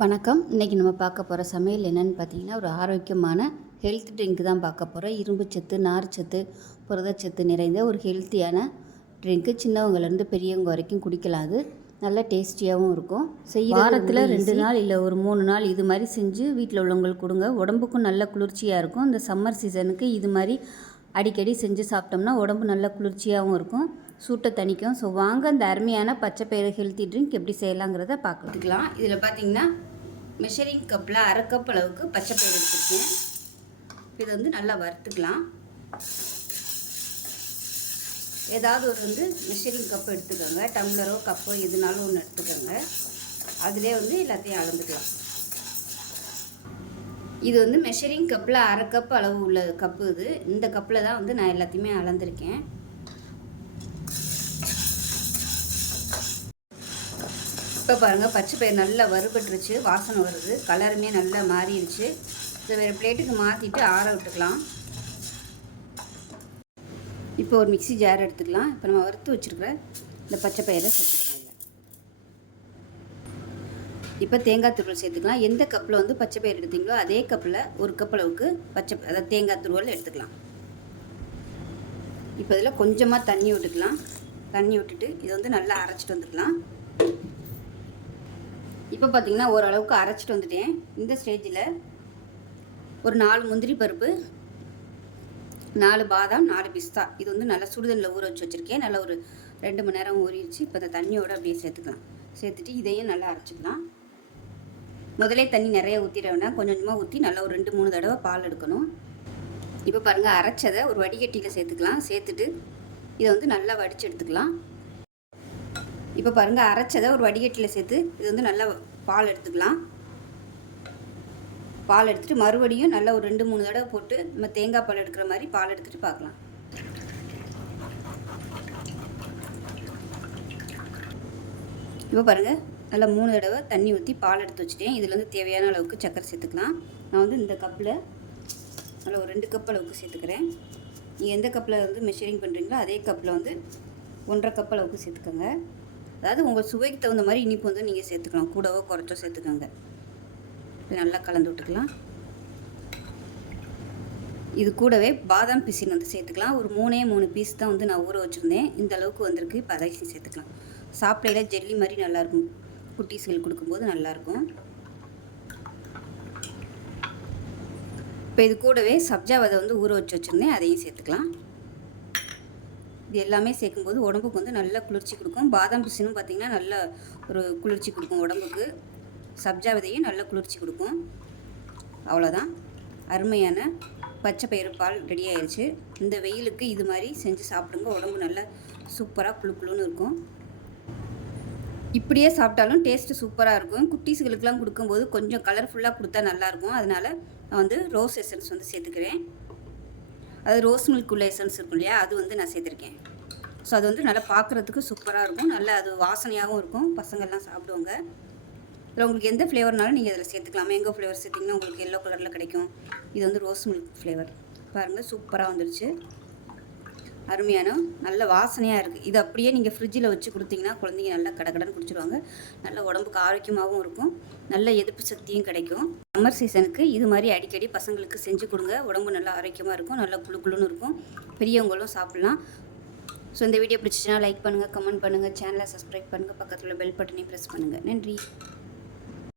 வணக்கம். இன்றைக்கி நம்ம பார்க்க போகிற சமையல் என்னென்னு பார்த்தீங்கன்னா, ஒரு ஆரோக்கியமான ஹெல்த் ட்ரிங்க் தான் பார்க்க போகிறோம். இரும்புச்சத்து, நார்ச்சத்து, புரதச்சத்து நிறைந்த ஒரு ஹெல்த்தியான ட்ரிங்க்கு. சின்னவங்கலேருந்து பெரியவங்க வரைக்கும் குடிக்கலாம். அது நல்ல டேஸ்டியாகவும் இருக்கும். வாரத்தில் 2 நாள் இல்லை ஒரு 3 நாள் இது மாதிரி செஞ்சு வீட்டில் உள்ளவங்களுக்கு கொடுங்க. உடம்புக்கும் நல்ல குளிர்ச்சியாக இருக்கும். இந்த சம்மர் சீசனுக்கு இது மாதிரி அடிக்கடி செஞ்சு சாப்பிட்டோம்னா உடம்பு நல்ல குளிர்ச்சியாகவும் இருக்கும், சூட்டை தணிக்கும். ஸோ வாங்க இந்த அருமையான பச்சைப்பயிறு ஹெல்த்தி ட்ரிங்க் எப்படி செய்யலாங்கிறத பார்க்கலாம். இதில் பார்த்தீங்கன்னா மெஷரிங் கப்பில் 1/2 கப் அளவுக்கு பச்சைப்பயிறு எடுத்துருக்கேன். இதை வந்து நல்லா வறுத்துக்கலாம். ஏதாவது ஒரு மெஷரிங் கப்பு எடுத்துக்கோங்க. டம்ளரோ கப்போ எதுனாலும் ஒன்று எடுத்துக்கோங்க. அதிலே எல்லாத்தையும் அளந்துக்கலாம். இது மெஷரிங் கப்பில் 1/2 கப் அளவு உள்ள கப்பு. இந்த கப்பில் தான் நான் எல்லாத்தையுமே அளந்துருக்கேன். இப்போ பாருங்கள், பச்சைப்பயிறு நல்லா வறுபட்டுருச்சு, வாசனை வருது, கலருமே நல்லா மாறிடுச்சு. இதை வேறு பிளேட்டுக்கு மாற்றிட்டு ஆற விட்டுக்கலாம். இப்போ ஒரு மிக்சி ஜார் எடுத்துக்கலாம். இப்போ நம்ம வறுத்து வச்சுருக்கிற இந்த பச்சைப்பயிரை சேர்த்துக்கலாம். இப்போ தேங்காய் துருவல் சேர்த்துக்கலாம். எந்த கப்பில் பச்சைப்பயிறு எடுத்தீங்களோ அதே கப்பில் 1 கப் அளவுக்கு அதாவது தேங்காய் துருவல் எடுத்துக்கலாம். இப்போ இதில் கொஞ்சமாக தண்ணி விட்டுக்கலாம். தண்ணி விட்டுட்டு இதை நல்லா அரைச்சிட்டு வந்துக்கலாம். இப்போ பார்த்திங்கன்னா ஓரளவுக்கு அரைச்சிட்டு வந்துட்டேன். இந்த ஸ்டேஜில் ஒரு 4 முந்திரி பருப்பு, 4 பாதாம், 4 பிஸ்தா இது நல்லா சுடுதண்ணில் ஊற வச்சு வச்சுருக்கேன். நல்லா ஒரு 2 மணி நேரம் ஊறிடுச்சு. இப்போ இந்த தண்ணியோடு அப்படியே சேர்த்துக்கலாம். சேர்த்துட்டு இதையும் நல்லா அரைச்சிக்கலாம். முதலே தண்ணி நிறைய ஊற்றிட வேண்டாம், கொஞ்சம் கொஞ்சமாக ஊற்றி நல்லா ஒரு 2-3 தடவை பால் எடுக்கணும். இப்போ பாருங்கள், அரைச்சதை ஒரு வடிகட்டியில் சேர்த்துக்கலாம். சேர்த்துட்டு இதை நல்லா வடித்து எடுத்துக்கலாம். இப்போ பாருங்கள், அரைச்சதை ஒரு வடிகட்டியில் சேர்த்து இது நல்லா பால் எடுத்துக்கலாம். பால் எடுத்துகிட்டு மறுபடியும் நல்லா ஒரு 2-3 தடவை போட்டு நம்ம தேங்காய் பால் எடுக்கிற மாதிரி பால் எடுத்துகிட்டு பார்க்கலாம். இப்போ பாருங்கள், நல்லா 3 தடவை தண்ணி ஊற்றி பால் எடுத்து வச்சுட்டேன். இதில் தேவையான அளவுக்கு சர்க்கரை சேர்த்துக்கலாம். நான் இந்த கப்பில் நல்லா ஒரு 2 கப் அளவுக்கு சேர்த்துக்கிறேன். நீங்கள் எந்த கப்பில் மெஷரிங் பண்ணுறீங்களோ அதே கப்பில் 1/2 கப் அளவுக்கு சேர்த்துக்கோங்க. அதாவது உங்கள் சுவைக்கு தகுந்த மாதிரி இனிப்பு நீங்கள் சேர்த்துக்கலாம். கூடவோ குறைச்சோ சேர்த்துக்கோங்க. நல்லா கலந்து விட்டுக்கலாம். இது கூடவே பாதாம் பிசின் சேர்த்துக்கலாம். ஒரு 3 பீஸ் தான் நான் ஊற வச்சுருந்தேன். இந்த அளவுக்கு வந்திருக்கு. இப்போ அதையும் சேர்த்துக்கலாம். சாப்பிடையில் ஜெல்லி மாதிரி நல்லாயிருக்கும். குட்டீஸ்கள் கொடுக்கும்போது நல்லாயிருக்கும். இப்போ இது கூடவே சப்ஜா விதை ஊற வச்சு வச்சுருந்தேன். அதையும் சேர்த்துக்கலாம். இது எல்லாமே சேர்க்கும்போது உடம்புக்கு நல்ல குளிர்ச்சி கொடுக்கும். பாதாம் பிசினும் பார்த்திங்கன்னா நல்ல ஒரு குளிர்ச்சி கொடுக்கும் உடம்புக்கு. சப்ஜா விதையும் நல்ல குளிர்ச்சி கொடுக்கும். அவ்வளோதான், அருமையான பச்சைப்பயிறு பால் ரெடி ஆயிடுச்சு. இந்த வெயிலுக்கு இது மாதிரி செஞ்சு சாப்பிடுங்க. உடம்பு நல்லா சூப்பராக குளுக்குளுன்னு இருக்கும். இப்படியே சாப்பிட்டாலும் டேஸ்ட்டு சூப்பராக இருக்கும். குட்டீஸுகளுக்கெலாம் கொடுக்கும்போது கொஞ்சம் கலர்ஃபுல்லாக கொடுத்தா நல்லாயிருக்கும். அதனால் நான் ரோஸ் எசன்ஸ் சேர்த்துக்கிறேன். அது ரோஸ் மில்க் உள்ள எசன்ஸ் இருக்கும் இல்லையா, அது நான் சேர்த்துருக்கேன். ஸோ அது நல்லா பார்க்குறதுக்கு சூப்பராக இருக்கும். நல்லா அது வாசனையாகவும் இருக்கும். பசங்கள்லாம் சாப்பிடுவாங்க. இதில் உங்களுக்கு எந்த ஃப்ளேவர்னாலும் நீங்கள் இதில் சேர்த்துக்கலாம். மேங்கோ ஃப்ளேவர் சேர்த்திங்கன்னா உங்களுக்கு எல்லோ கலரில் கிடைக்கும். இது ரோஸ் மில்க் ஃப்ளேவர். பாருங்கள், சூப்பராக வந்துடுச்சு. அருமையான நல்ல வாசனையாக இருக்குது. இது அப்படியே நீங்கள் ஃப்ரிட்ஜில் வச்சு கொடுத்தீங்கன்னா குழந்தைங்க நல்லா கடகடன்னு குடிச்சிடுவாங்க. நல்ல உடம்புக்கு ஆரோக்கியமாகவும் இருக்கும். நல்ல எதிர்ப்பு சக்தியும் கிடைக்கும். சம்மர் சீசனுக்கு இது மாதிரி அடிக்கடி பசங்களுக்கு செஞ்சு கொடுங்க. உடம்பு நல்லா ஆரோக்கியமாக இருக்கும். நல்லா குளுக்குளுன்னு இருக்கும். பெரியவங்களும் சாப்பிட்லாம். ஸோ இந்த வீடியோ பிடிச்சிச்சுன்னா லைக் பண்ணுங்கள், கமெண்ட் பண்ணுங்கள், சேனலை சப்ஸ்கிரைப் பண்ணுங்கள், பக்கத்தில் பெல் பட்டனையும் ப்ரெஸ் பண்ணுங்கள். நன்றி.